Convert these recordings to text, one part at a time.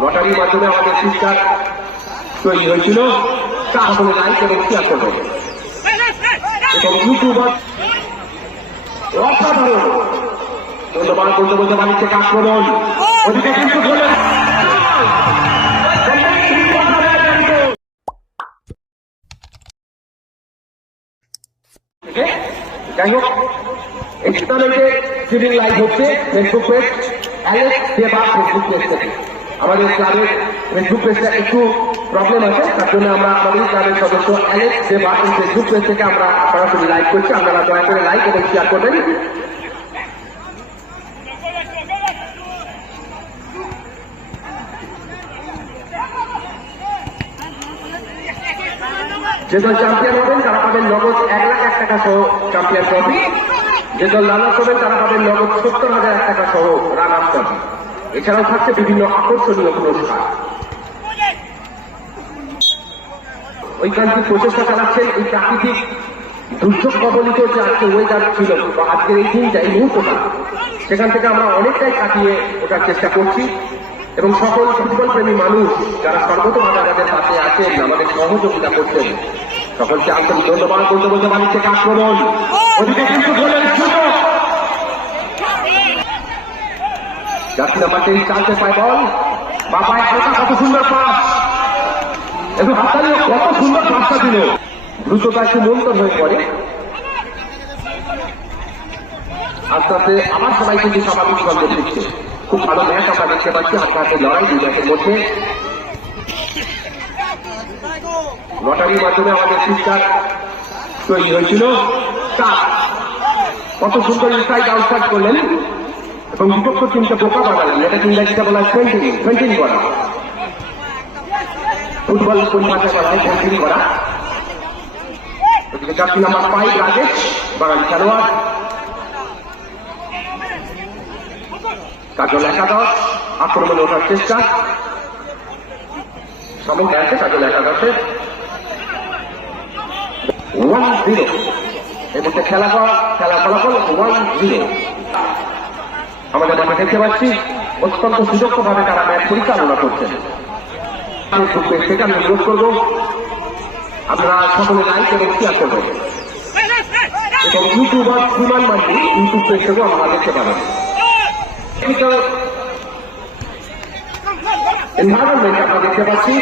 লটারির মাধ্যমে আমাদের সিস্টার তৈরি হয়েছিল, তা আসলে লাইক এবং শেয়ার করবে। এবং ইউটিউবার অসাধারণ। ধন্যবাদ, বলতে বাণিজ্যে কাজ করুন যাই হোক এক্সট্রানেটে স্ট্রিমিং লাইভ হচ্ছে ফেসবুক পেজ ফেসবুক পেজ থেকে। আমাদের ক্লাবের ফেসবুক পেজটা একটু প্রবলেম আছে, তার জন্য আমরা আমাদের ক্লাবের সদস্য এই ফেসবুক পেজ থেকে আমরা সরাসরি করছি। আপনারা দয়া করে লাইক এবং শেয়ার করবেন। যে দল চ্যাম্পিয়ন হবেন, তারা পাবেন নগদ এক লাখ এক টাকা সহ চ্যাম্পিয়ন ট্রফি যে দল রান আপ তারা পাবেন নগদ সত্তর হাজার টাকা সহ রান আপ এছাড়াও থাকছে বিভিন্ন আকর্ষণীয় পুরস্কার। ঐকান্তিক প্রচেষ্টা চালাচ্ছেন এই প্রাকৃতিক দুর্যোগ কবলিত যে আজকে ওয়েদার ছিল বা আজকের এই দিনটা, এই মুহূর্তটা, সেখান থেকে আমরা অনেকটাই কাটিয়ে ওঠার চেষ্টা করছি এবং সকল ফুটবল প্রেমী মানুষ যারা সর্বতভাবে আমাদের পাশে আছেন, আমাদের সহযোগিতা করছেন সকলকে আন্তরিক ধন্যবাদ বলতে বলতে বাড়িতে কাজ করুন ওদিকে কিন্তু পায় বল। বাবায় হালকা, কত সুন্দর একটু হাতালিও কত সুন্দর পাসটা দিল। দ্রুততা একটু মন্তর হয়ে পড়ে। আস্তে আস্তে আবার সবাই কিন্তু স্বাভাবিক খুব ভালো ম্যাচ আমরা দেখতে পাচ্ছি। হাতে হাতে লড়াই দুই ম্যাচের মধ্যে। লটারির মাধ্যমে আমাদের সিস্টার তৈরি হয়েছিল। তার কত সুন্দর ইনসাইড আউটসাইড করলেন এবং বিপক্ষ টিমকে বোকা বানালেন। এটা ইংরেজিতে বলা হয় ফেন্টিং ফেন্টিং করা। ফুটবল পরিভাষায় বলা হয় করা। জার্সি নাম্বার ফাইভ রাজেশ, বাঙালি খেলোয়াড়। কাজল একাদশ, আক্রমণে ওঠার চেষ্টা। সময় আছে কাজল একাদশে। ওয়ান জিরো এই মুহূর্তে খেলা খেলা ফলাফল ওয়ান জিরো আমাদের মাঠে দেখতে পাচ্ছি, অত্যন্ত সুযোগ্যভাবে তারা ম্যাচ পরিচালনা করছেন। সেটা আমি অনুরোধ করব। আপনারা সকলে লাইক এবং শেয়ার করবেন। এবং ইউটিউবার বিমান মাঝি ইউটিউব পেজ থেকেও আপনারা দেখতে পাবেন। এনভায়রনমেন্ট আমরা দেখতে পাচ্ছি।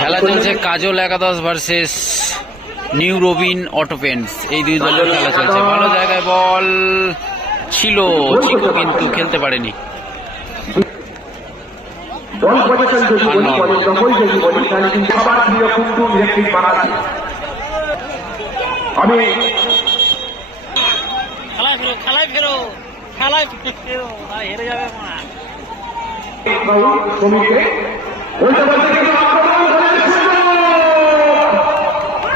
খেলা চলছে কাজল একাদশ ভার্সেস নিউ রবিন অটোপেন্স এই দুই দলের খেলা চলছে। ভালো জায়গায় বল ছিল চিকু কিন্তু খেলতে পারেনি। আমি খেলায় ফেরো খেলায় ফেরো খেলায় ফেরো। হেরে যাবে মা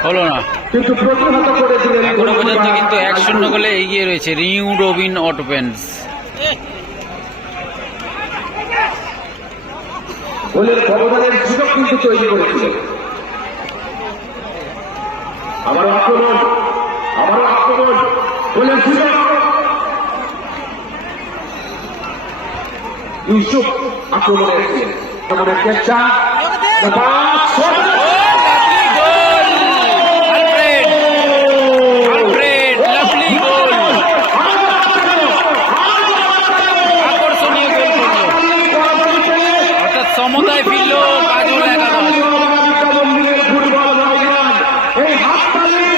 হলো না। কিন্তু প্রতিহত করে দিলেন এখনও পর্যন্ত কিন্তু এক শূন্য গোলে এগিয়ে রয়েছে নিউ রবিন অটোপেন্স গোলের ব্যবধানের সুযোগ কিন্তু তৈরি করেছিল আবারও আক্রমণ আবারও আক্রমণ গোলের সুযোগ ইউসুফ আক্রমণে এসেছিলেন আক্রমণের চেষ্টা গোল গোল করল সমতায় ফিরল কাজল একাদশ ফুটবল ময়দান এই হাততালি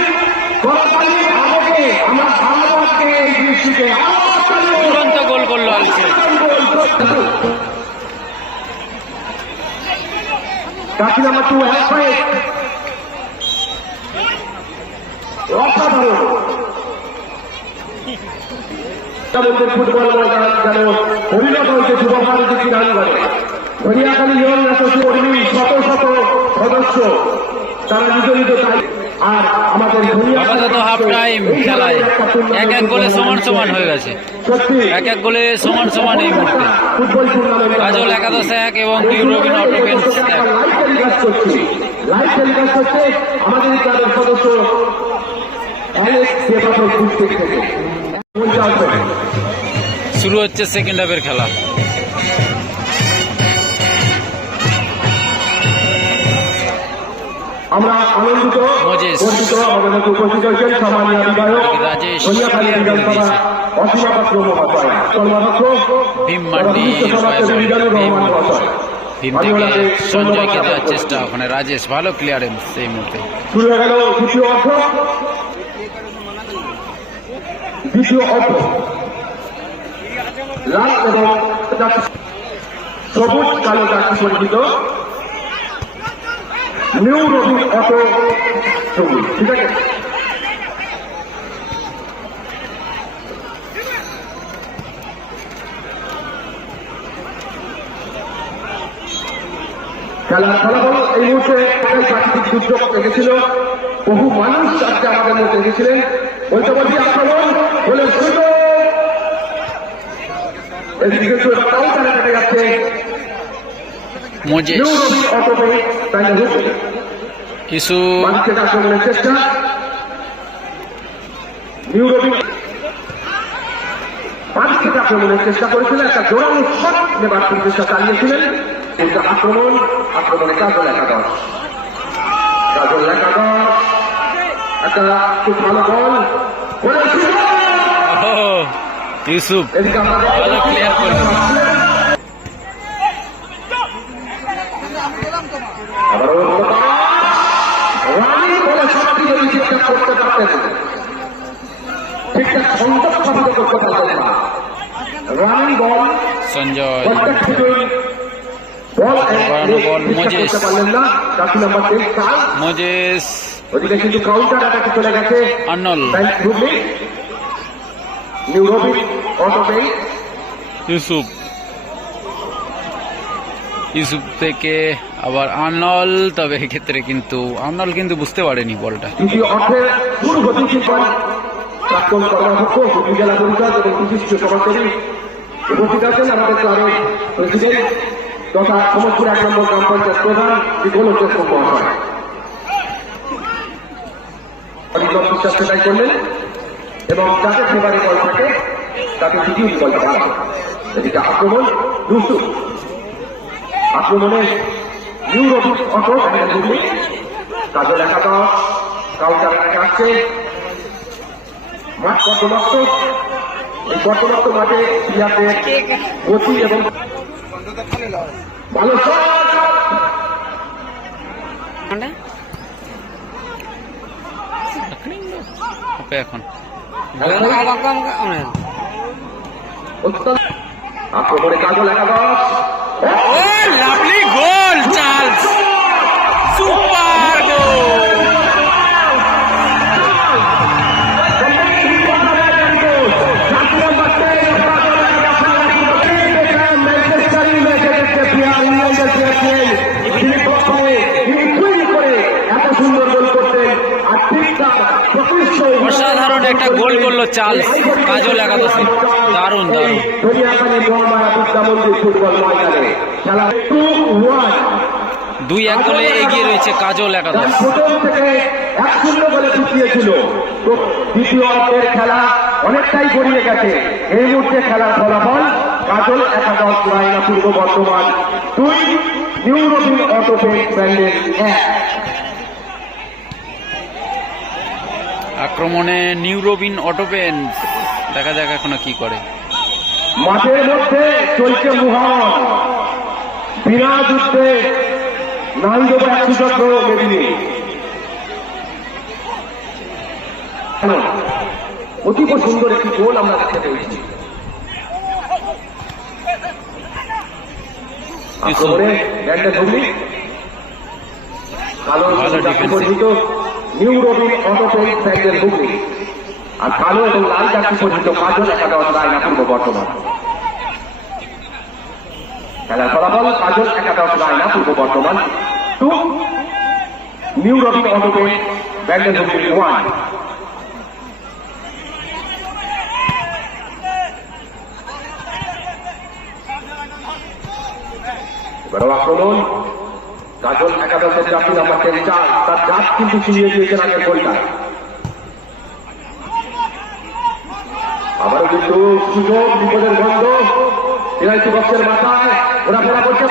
করতালির আবেগে আমরা সারা রাতকে এই দৃষ্টিতে হাততালি দুরন্ত গোল করল আলফ্রেড কাঠি নাম্বার টু এক ফাইভ অসাধারণ। আমাদের ফুটবল ময়দান যেন পরিণত হয়েছে যুব ভারতী ক্রীড়াঙ্গনে। হরিয়াখালী ইয়ং অ্যাসোসিয়েশন শত শত সদস্য। তারা নিজ নিজ আপাতত হাফ টাইম খেলায়। এক এক গোলে সমান সমান হয়ে গেছে। এক এক গোলে সমান সমান এই মুহূর্তে। ফুটবল টুর্নামেন্ট কাজল একাদশ এক এবং শুরু হচ্ছে সেকেন্ড হাফের খেলা। আমরা আনন্দিত। গর্বিত আমাদের উপস্থিত হয়েছেন সম্মানীয় বিধায়ক রাজেশ বিধানসভা অসীমা পাত্র মহাশয় কর্মাধ্যক্ষ ভীম মান্ডি সমাজসেবী মিজানুর রহমান মহাশয়। ভীম থেকে সঞ্জয়কে দেওয়ার চেষ্টা ওখানে রাজেশ ভালো ক্লিয়ারেন্স এই মুহূর্তে। শুরু হয়ে গেল দ্বিতীয় অর্থ দ্বিতীয় অর্থ লাল এবং সবুজ কালো জাতি পরিচিত। নিউ রবি অটো ঠিক আছে খেলার ফলাফল এই মুহূর্তে প্রাকৃতিক দুর্যোগ লেগেছিল বহু মানুষ আজকে আমাদের মধ্যে বলতে বলছি আক্রমণ বলে সুন্দর এদিকে এবার কাউন্টারে কেটে যাচ্ছে মজেস কিছু মানুষের আক্রমণের চেষ্টা করেছিলেন একটা জোরালো শট নেবার চেষ্টা চালিয়েছিলেন কিন্তু আক্রমণ আক্রমণে কাজল একাদশ কাজল একাদশ একটা খুব ভালো বল। ইউসুফ ভালো clear করলেন। আবারও বলতাম, রানী বলে সত্যি যদি ঠিকঠাক করতে পারতেন ঠিকঠাক সংযোগ স্থাপিত করতে পারতেন না running ball Sanjay ball ball, Moses. Moses ওদিকে কিন্তু কাউন্টার অ্যাটাকে চলে গেছে আর্নল ইউসুফ। ইউসুফ থেকে আবার আর্নল তবে এক্ষেত্রে কিন্তু আর্নল কিন্তু বুঝতে পারেনি বলটা। প্রাক্তন কর্মাধ্যক্ষ উপজেলা পরিষদ এবং বিশিষ্ট সমাজসেবী উপস্থিত আছেন আমাদের ক্লাবের প্রেসিডেন্ট তথা সমস্ত এক নম্বর গ্রাম পঞ্চায়েত প্রধান গোলক দেশমুখ মহাশয় অনিকম বিশ্বাস সেটাই করলেন এবং যাতে ফেভারে বল থাকে তাকে বলটা পাওয়া যায়। এদিকে আক্রমণ দুশো আক্রমণে নিউ রবি অটো একটা একাদশ কাউন্টার এলাকা আসছে। মাঠ পর্যদক্ত এই পর্যদক্ত মাঠে প্লেয়ারদের গতি এবং ভালো এখন। আক্রমণে কাজল একাদশ ও লাভলি গোল চার্লস অসাধারণ একটা গোল করল চার্লস কাজল একাদশী। দারুণ দারুণ। দুই এক গোলে এগিয়ে রয়েছে কাজল একাদশ। এক শূন্য বলে পিছিয়েছিল তো দ্বিতীয় অর্ধের খেলা অনেকটাই গড়িয়ে গেছে। এই মুহূর্তে খেলার ফলাফল কাজল একাদশ রায়না পূর্ব বর্ধমান। দুই ব্র্যান্ডের এক আক্রমণে নিউরোবিন অটোপেন। দেখা যাক এখনও কি করে। মাঠের মধ্যে চলছে মুহান নাই দেবো এক মেদিনী। অতীব সুন্দর একটি গোল আমরা দেখতে পেয়েছি। আক্রমণে ব্যান্ডে ধরলি কালো ভালো জাতি defense. পরিচিত নিউ রবিন অটোপেন ব্যান্ডের হুগলি আর কালো এবং লাল জাতি পরিচিত কাজল একাদশ রায়না পূর্ব বর্তমান। খেলার ফলাফল কাজল একাদশ রায়না পূর্ব বর্তমান। টু নিউ রবিন অটোপেন ব্যান্ডের হুগলি ওয়ান। আক্রমণ। কাজল একাদশের জাতি টেন চার তার জাত কিন্তু চিনিয়ে দিয়েছেন আগের গোলটা। আবারও কিন্তু সুযোগ বিপদের গন্ধ। পেনাল্টি বক্সের মাথায় করছে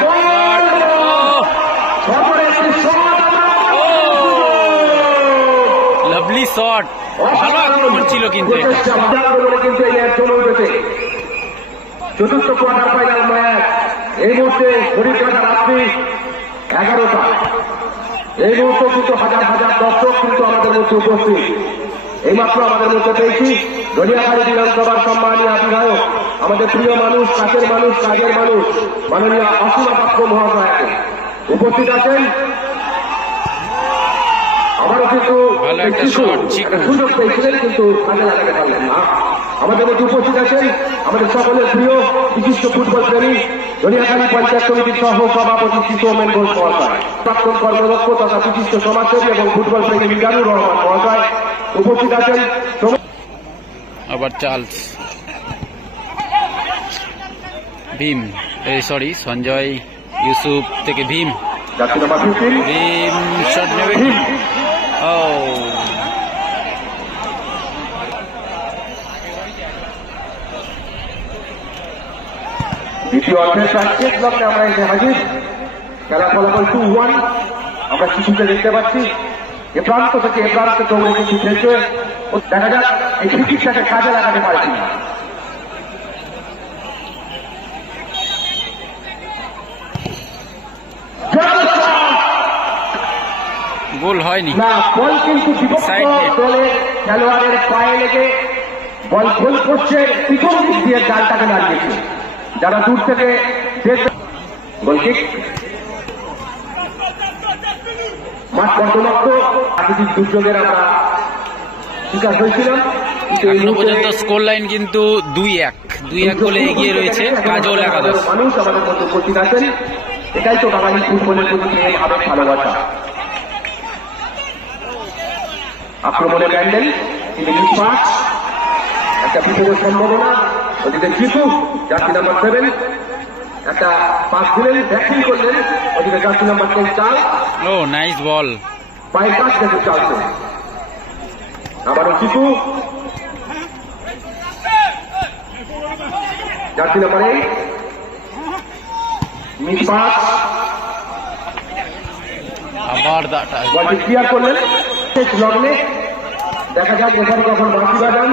একটি shot আমরা লাভলি শট ভালো আক্রমণ ছিল কিন্তু চলে চতুর্থ কোয়ার্টার ফাইনাল ম্যাচ এই মুহূর্তে ঘড়ির কাটা রাত্রি এগারোটা। এই মুহূর্তে কিন্তু হাজার হাজার দর্শক কিন্তু আমাদের মধ্যে উপস্থিত। এইমাত্র আমাদের মধ্যে পেয়েছি দলিয়াখালী বিধানসভার সম্মানীয় বিধায়ক আমাদের প্রিয় মানুষ কাছের মানুষ কাজের মানুষ মাননীয় অসীমা পাত্র মহাশয়। উপস্থিত আছেন? আমারও কিন্তু সুযোগ পেয়েছিলেন কিন্তু কাজে লাগাতে পারলেন না। আমাদের মধ্যে উপস্থিত আছেন আমাদের সকলের প্রিয় বিশিষ্ট ফুটবল প্রেমী দলিয়াখালী পঞ্চায়েত সমিতির সহ সভাপতি চিতোমেন ঘোষ মহাশয় প্রাক্তন কর্মদক্ষ তথা বিশিষ্ট সমাজসেবী এবং ফুটবল প্রেমী মিজানুর রহমান মহাশয় উপস্থিত আছেন। আবার চার্লস। ভীম এই সরি সঞ্জয় ইউসুফ থেকে ভীম। ভীম। শট নেবে ও। দ্বিতীয় অর্ধের প্র্যাকটিস ব্লকে আমরা এসে হাজির। খেলা ফলাফল টু ওয়ান আমরা দেখতে পাচ্ছি। এ প্রান্ত থেকে এ প্রান্ত দৌড়ে কিন্তু খেলছে। ও দেখা যাক এই ক্রিকেটটাকে কাজে লাগাতে পারছি গোল হয়নি। না বল কিন্তু দলের খেলোয়াড়ের পায়ে লেগে বল গোল করছে। পিছন দিক দিয়ে জালটাকে লাগিয়েছে যারা দূর থেকে মাঠ বর্তমাক্ত প্রাকৃতিক দুর্যোগের আমরা শিকার হয়েছিলাম। এখনও পর্যন্ত স্কোর লাইন কিন্তু দুই এক দুই এক গোলে এগিয়ে রয়েছে কাজল একাদশ। মানুষ আমাদের মধ্যে উপস্থিত আছেন। এটাই তো বাঙালি ফুটবলের প্রতি প্রেম আবেগ ভালোবাসা। আক্রমণে ব্যান্ডেল তিনি নিষ্পাস একটা বিপদের সম্ভাবনা। ওদিকে জিতু জার্সি নাম্বার সেভেন একটা পাস দিলেন ব্যাটিং করলেন ওদিকে জার্সি নাম্বার টেন চাল ও নাইস বল পায়ের কাজ দেখে চালছে আবারও জিতু জার্সি নাম্বার এইট নিষ্পাস আবার দাটা ক্লিয়ার করলেন। লগ্নে। দেখা যাক এখানে কখন বাকি বাজান।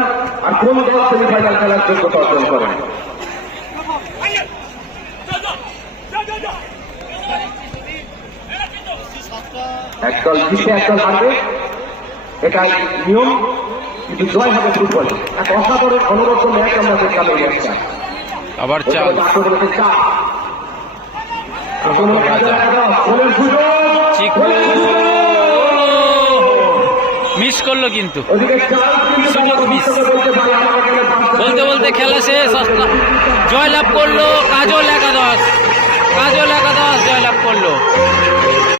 আর কোন দল সেমিফাইনাল খেলার যোগ্যতা অর্জন করেন। একদল জিতবে একদল হারবে। এটাই নিয়ম। কিন্তু জয় হবে ফুটবলে। এক অসাধারণ অনবদ্য ম্যাচ আমরা দেখলাম এই ম্যাচটা আবার চার্লস আক্রমণের চাপ রাজা। গোলের সুযোগ চিকু মিস করল কিন্তু। বলতে বলতে খেলা শেষ। জয়লাভ করল কাজল একাদশ। কাজল একাদশ জয়লাভ করল।